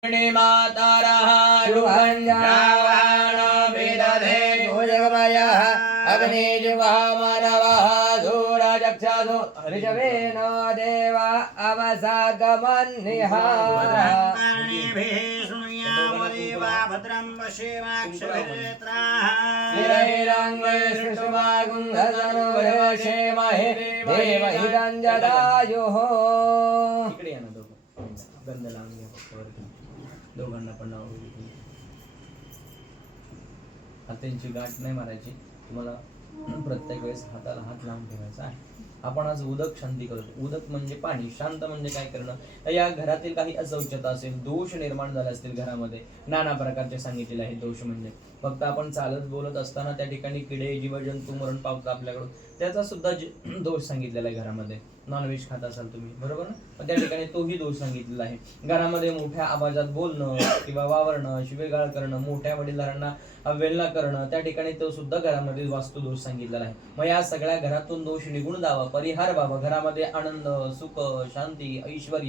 अग्निमातारः शुभञ्जावान विदधे भुजगमयः अग्निजुवः मानवः सूरजक्षासु ऋषभेन देव अवसागमन्निः कर्णेभिः शृणुयामदेवा भद्रं श्रीरङ्गेष्मागुन्धनुर्वशेमहे देवहिरञ्जदायुः त्यांची गाठ नाही मारायची. तुम्हाला प्रत्येक वेळेस हाताला हात लांब ठेवायचा आहे. आपण आज उदक शांती करतो उदक म्हणजे पाणी. शांत म्हणजे काय करणं? या घरातील काही असौख्यता असेल दोष निर्माण झाले असतील घरामध्ये नाना प्रकारचे सांगितलेले आहेत दोष म्हणजे. फक्त आपण चालत बोलत असताना त्या ठिकाणी किडे जीवजंतू मरण पावतात आपल्याकडून त्याचा सुद्धा दोष सांगितलेला आहे घरामध्ये. नॉनव्हेज खात असाल तुम्ही बरोबर ना? पण त्या ठिकाणी तोही दोष सांगितलेला आहे. घरामध्ये मोठ्या आवाजात बोलणं किंवा वावरणं शिवेगाळ करणं मोठ्या वडीलधारांना अवहेलना करणं त्या ठिकाणी तो सुद्धा घरामध्ये वास्तू दोष सांगितलेला आहे. मग या सगळ्या घरातून दोष निघून जावा परिहार व्हावा. घरामध्ये आनंद सुख शांती ऐश्वर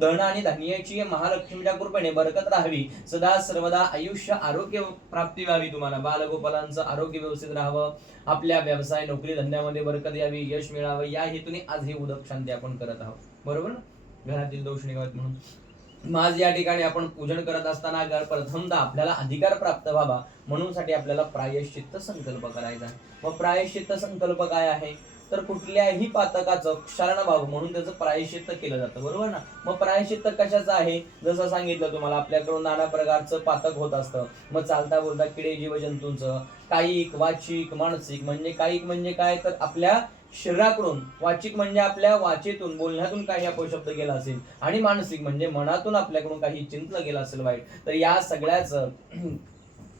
धन आणि धान्याची महालक्ष्मीच्या कृपेने बरकत राहावी. सदा सर्वदा आयुष्य आरोग्य प्राप्ती व्हावी तुम्हाला. बालगोपालांचं आरोग्य व्यवस्थित राहावं. आपल्या व्यवसाय नोकरी धंद्यामध्ये बरकत यावी यश मिळावं या हेतूने आज हे उदक शांती आपण करत आहोत. बरोबर ना? घरातील दोष निघावेत म्हणून. मग आज या ठिकाणी आपण पूजन करत असताना घर आपल्याला अधिकार प्राप्त व्हावा म्हणून साठी आपल्याला प्रायश्चित्त संकल्प करायचा आहे. मग प्रायश्चित्त संकल्प काय आहे? तर कुठल्याही पातकाचं क्षरण व्हावं म्हणून त्याचं प्रायश्चित्त केलं जातं. बरोबर ना? मग प्रायश्चित्त कशाचं आहे? जसं सांगितलं तुम्हाला आपल्याकडून नाना प्रकारचं पातक होत असतं. मग चालता बोलता किडे जीवजंतूंचं कायिक वाचिक मानसिक म्हणजे कायिक म्हणजे काय? तर आपल्या शरीराकडून वाचिक म्हणजे आपल्या वाचेतून बोलण्यातून काही अपशब्द गेला असेल आणि मानसिक म्हणजे मनातून आपल्याकडून काही चिंतलं गेलं असेल वाईट तर या सगळ्याच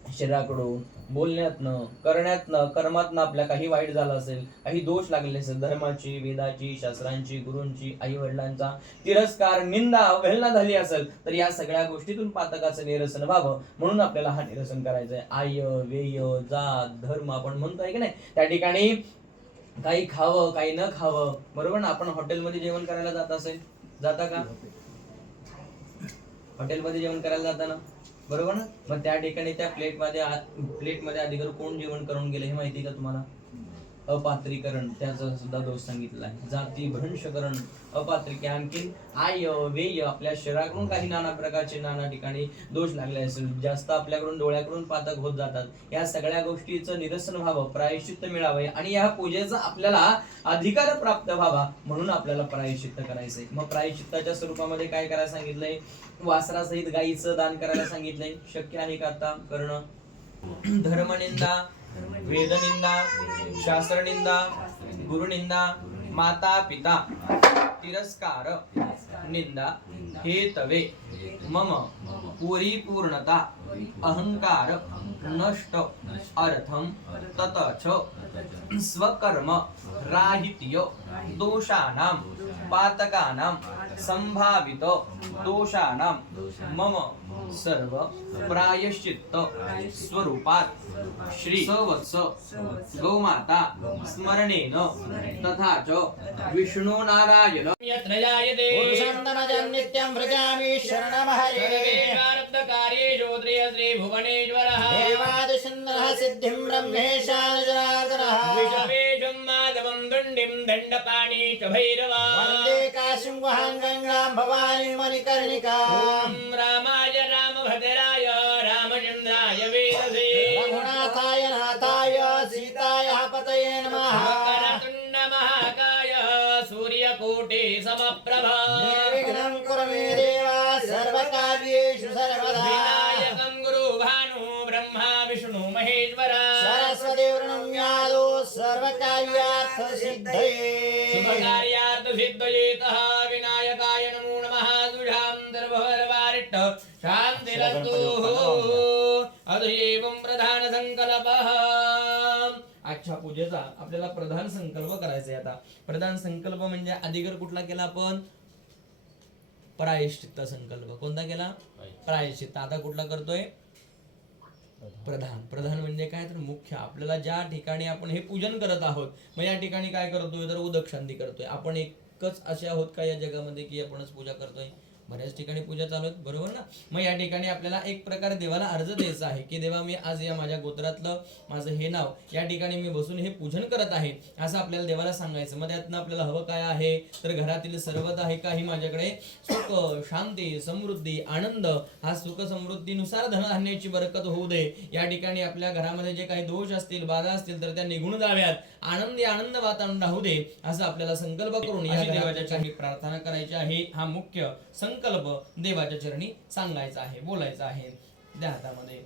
शरीराकडून बोलण्यातनं करण्यातनं कर्मातनं आपल्या काही वाईट झालं असेल काही दोष लागलेले असेल धर्माची वेदाची शास्त्रांची गुरूंची आई वडिलांचा तिरस्कार निंदा अवहेलना झाली असेल तर या सगळ्या गोष्टीतून पातकाचं निरसन व्हावं म्हणून आपल्याला हा निरसन करायचं आहे आय वेय जात धर्म आपण म्हणतोय की नाही? त्या ठिकाणी काही खावं काही न खावं बरोबर ना? आपण हॉटेलमध्ये जेवण करायला जात असेल. जाता का? हॉटेलमध्ये जेवण करायला जाताना? बरोबर ना? मग त्या ठिकाणी त्या प्लेटमध्ये प्लेटमध्ये अधिकार कोण जेवण करून गेले हे माहिती आहे का तुम्हाला? अपात्रीकरण त्याचा सुद्धा दोष सांगितला आहे. जाती भ्रंशकरण अपात्रिके आणखीन आय व्यय आपल्या शरीराकडून काही नाना प्रकारचे नाना ठिकाणी दोष लागले असेल. जास्त आपल्याकडून डोळ्याकडून पातक होत जातात. या सगळ्या गोष्टीचं निरसन व्हावं प्रायश्चित्त मिळावं. आणि या पूजेचा आपल्याला अधिकार प्राप्त व्हावा म्हणून आपल्याला प्रायश्चित्त करायचंय. मग प्रायश्चित्ताच्या स्वरूपामध्ये काय करायला सांगितलंय? वासरासहित गायीचं दान करायला सांगितलंय. शक्य आहे का आता करणं? धर्मनिंदा वेदनिंदा शास्त्रनिंदा गुरुनिंदा माता पिता तिरस्कार निंदा हे तवे मम पूर्णता अहंकार नष्ट अर्थम ततच स्वकर्म राहित्य दोषाणां पातकानां संभावित दोषाणां मम सर्व प्रायश्चित्त स्वरूपात श्री सवत्स गोमाता स्मरणेन तथा च विष्णू नारायण यत्र जायते नित्यं व्रजामि शरणमहरे कार्ये ज्योत्रिय श्री भुवनेश्वरः देवादिशन्दनः सिद्धिं ब्रह्मेशान जनार्दनः विषवेशं माधवं दण्डिं दण्डपाणि च भैरवा वन्दे काशीं वहां गङ्गां भवानीं मणिकर्णिका ॐ सूर्यकोटि समप्रभा निर्विघ्नं कुरु मे देव सर्वकार्येषु सर्वदा विनायकं गुरु भानु ब्रह्मा विष्णु महेश्वरा सरस्वती वृणम्यादो सर्वकार्यार्थ सिद्धये शुभकार्यार्थ सिद्धयेतः विनायकाय नमो नमः दुषां सर्वभरवारिष्ठ शान्तिरस्तु अध एवं प्रधान संकल्पः आजच्या पूजेचा आपल्याला प्रधान संकल्प करायचा आहे आता. प्रधान संकल्प म्हणजे अधिकार कुठला केला आपण? प्रायश्चित्त संकल्प. कोणता केला? प्रायश्चित्त. आता कुठला करतोय? प्रधान. प्रधान. म्हणजे काय? तर मुख्य. आपल्याला ज्या ठिकाणी आपण हे पूजन करत आहोत मग या ठिकाणी काय करतोय? तर उदक शांती करतोय. आपण एकच असे आहोत का या जगामध्ये की आपणच पूजा करतोय? बऱ्याच ठिकाणी पूजा चालू आहेत बरोबर ना? मग या ठिकाणी आपल्याला एक प्रकारे देवाला अर्ज द्यायचा आहे की देवा मी आज या माझ्या गोत्रातलं माझं हे नाव या ठिकाणी मी बसून हे पूजन करत आहे असं आपल्याला देवाला सांगायचं. मग त्यातनं आपल्याला हवं काय आहे? तर घरातील सर्वत आहे का? ही माझ्याकडे सुख शांती समृद्धी आनंद हा सुख समृद्धीनुसार धनधान्याची बरकत होऊ दे. या ठिकाणी आपल्या घरामध्ये जे काही दोष असतील बाधा असतील तर त्या निघून जाव्यात. आनंदी आनंद वातावरण राहू दे असं आपल्याला संकल्प करून या देवाच्या चरणी प्रार्थना करायची आहे. हा मुख्य संकल्प देवाच्या चरणी सांगायचा आहे बोलायचा आहे. द्या हातामध्ये.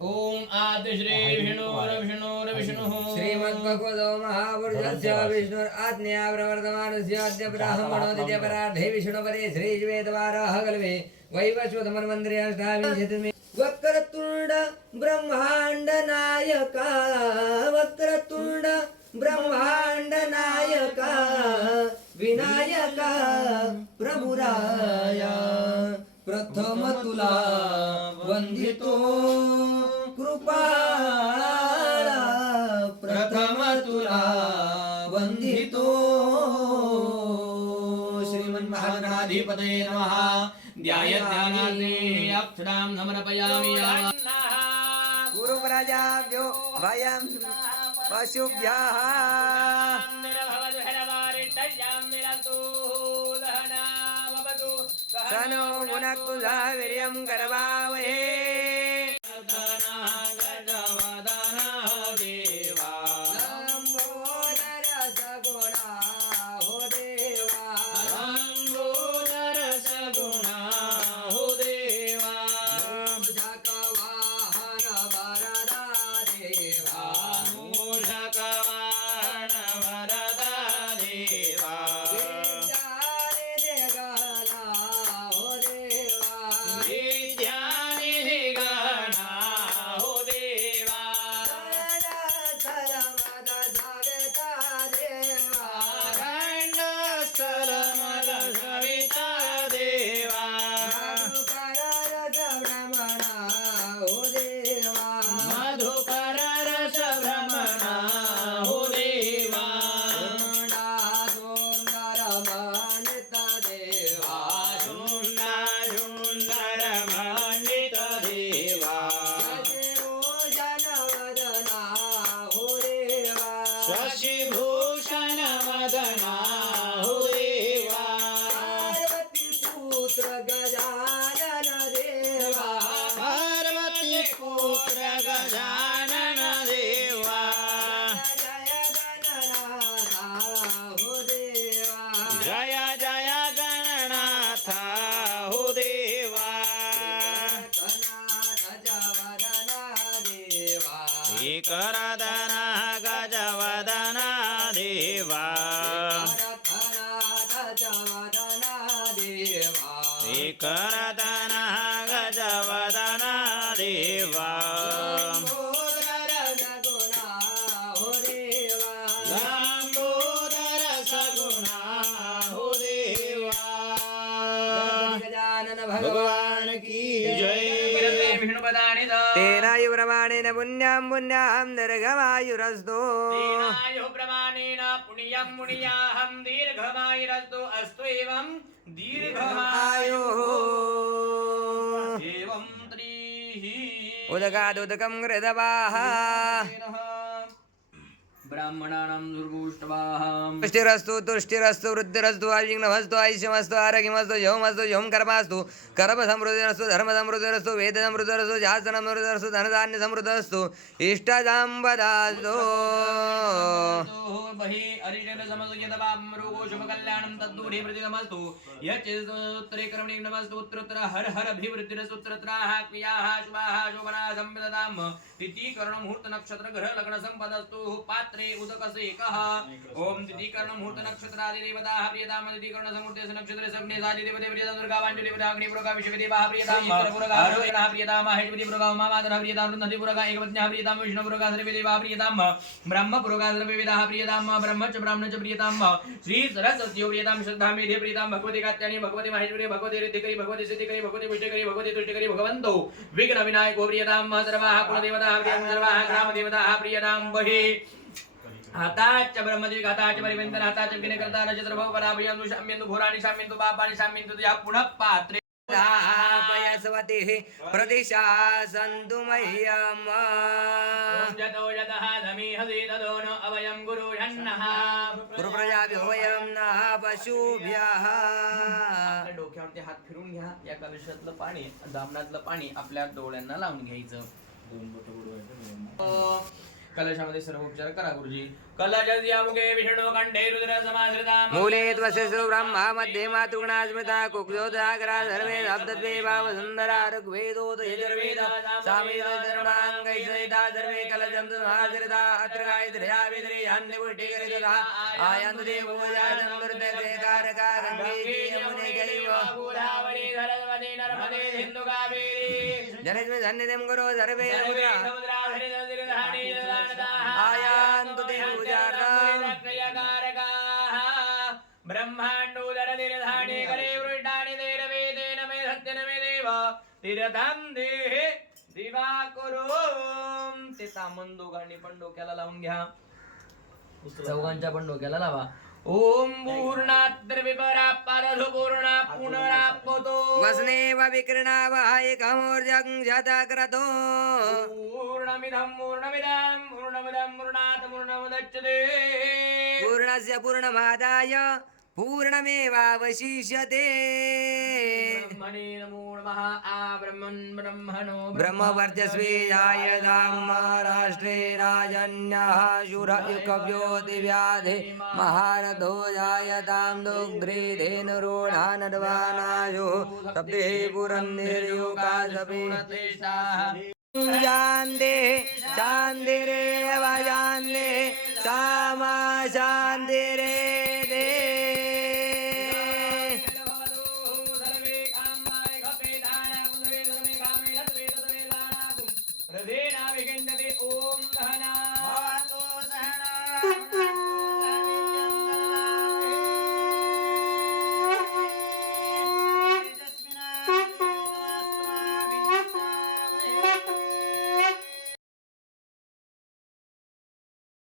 ओम आदि श्री विष्णुर विष्णुर विष्णु श्रीमद्भगवतो महापुरुषस्य विष्णुराज्ञया प्रवर्तमानस्य अद्य ब्राह्मणो द्वितीय परार्धे विष्णुपदे श्रीवेदवाराः कल्वे वैवस्वतमन्वन्त्रे अष्टाविंशतिमे वक्रतुण्ड ब्रह्माण्ड नायका वक्रतुण्ड ब्रह्माण्ड नायका विनायका प्रभुराया। प्रथम तुला वंदितो कृपाळा। प्रथम तुला वंदितो। श्रीमन्महागणाधिपतये नमः। ध्याय ध्यानाग्ने अक्षरां समर्पयामि गुरुप्रजाभ्यो वयं पशुभ्यः तनो मुनक्तुला वीर्यं करवावहे देवा तेनायु प्रमाणेन पुण्यां पुण्यां निर्गमायुरस्तु प्रमाणेन पुण्यं दीर्घमायुरस्तु अस्तु एवं दीर्घमायुः। एवं त्रिः। उदकादुदकं कृतवाः ब्राह्मणानां तुष्टिरस्तु तुष्टिरस्तु वृद्धिरस्तु आविघ्नमस्तु आयुष्यमस्तु आरोग्यमस्तु यौमस्तु यौं कर्मास्तु कर्मसमृद्धिरस्तु धर्मसमृद्धिरस्तु वेदसमृद्धिरस्तु शास्त्रसमृद्धिरस्तु धनधान्यसमृद्धिरस्तु इष्टदां वदास्तु बहि प्रतिगमस्तु कर्मणि नमस्तु उत्तरोत्तर हर हर अभिवृद्धिरस्तु उत्तरोत्तराः क्रियाः शुभाः शोभनाः सम्पदताम् तिथीकरण मुहूर्त नक्षत्रे ग्रह लग्न उदकसे कः ओम तिथीकरण मुहूर्त नक्षत्र आदि देवताः प्रियताम तिथीकरण समूर्ते नक्षत्रे सप्ने सादि देवते प्रियताम दुर्गा वाञ्जलि पुरा अग्नि पुरगा विश्वदेवाः प्रियताम पुरगा हरोयनः प्रियताम महेश्वरी पुरगा उमामातरः प्रियताम वृन्धति पुरगा एकपत्न्याः प्रियताम विष्णु पुरगा सर्वदेवाः प्रियताम ब्रह्म पुरगा सर्ववेदाः प्रियताम ब्रह्म च ब्राह्मण च प्रियताम श्री सरस्वती प्रियताम श्रद्धा मेधे प्रियताम भगवती कात्यायनी भगवती माहेश्वरी भगवती रिद्धिकरी भगवती सिद्धिकरी भगवती पुष्टिकरी भगवती तुष्टिकरी भगवन्तो विघ्न विनायको प्रियताम सर्वाः कुलदेवताः प्रियं सर्वाः ग्रामदेवताः प्रियताम बहिः हाताच्या ब्रह्मदेवी हाताचे परिवेंदन हाताचे विघ्न करता नक्षत्र भाव पराभयंदु शाम्यंदु घोराणी शाम्यंदु बापाणी शाम्यंदु तुझ्या पुनः पात्रे. पयस्वती प्रदिशा सन्तु मह्यम् ॐ जतो यतः समीहसि ततो न अवयं नः पशुभ्यः. डोक्यावरती हात फिरून घ्या. या कलशातलं पाणी दामनातलं पाणी आपल्या डोळ्यांना लावून घ्यायचं. दोन बोटं बुडवायचं. कलशामध्ये सर्व उपचार करा गुरुजी. कलशस्य मुखे विष्णु कंठे रुद्र समाश्रिता मूले ब्रह्मा मध्ये मातृगुणा स्मृता कुक्षोदागरा सर्वे सप्तद्वे भावसुन्दरा ऋग्वेदोत यजुर्वेद सामेतरुणाङ्गैः सर्वे कलशं समाश्रिता अत्र गायत्र्या विद्रे यान्यपुष्टिकरितः आयन्तु देवो जानन्दुर्दे कारका गङ्गे यमुने चैव गोदावरी सरस्वती नर्मदे कावेरी। जनेस्मे सन्निधिं कुरु सर्वे सर्वे समुद्रा समुद्राधरि नदीर्धानि जलानदाः आयान्तु ते पूजार्थम् करे ते दोघांनी पण डोक्याला लावून घ्या चौघांच्या पण डोक्याला लावा ओम पूर्णात्र पारधु पूर्णा पुनरापतो वसनेव विकृणावहाय कमोर्जं शतक्रतो पूर्णमिदं पूर्णमिदं पूर्णमिदं पूर्णात् पूर्णमुदच्यते पूर्णस्य पूर्णमादाय पूर्णमेवावशिष्यते। ब्रह्मणे नमो नमः। आ ब्रह्मन् ब्रह्मणो ब्रह्मवर्चस्वीयाय महाराष्ट्रे राजन्यः शुरयुकव्योतिव्याधे महारथो जायतां दुग्ध्रे धेनुरूढानर्वाणायो सप्ते पुरन्निर्योगा सपे। शान्ते शान्तिरेव शान्ते। सामा शान्तिरेव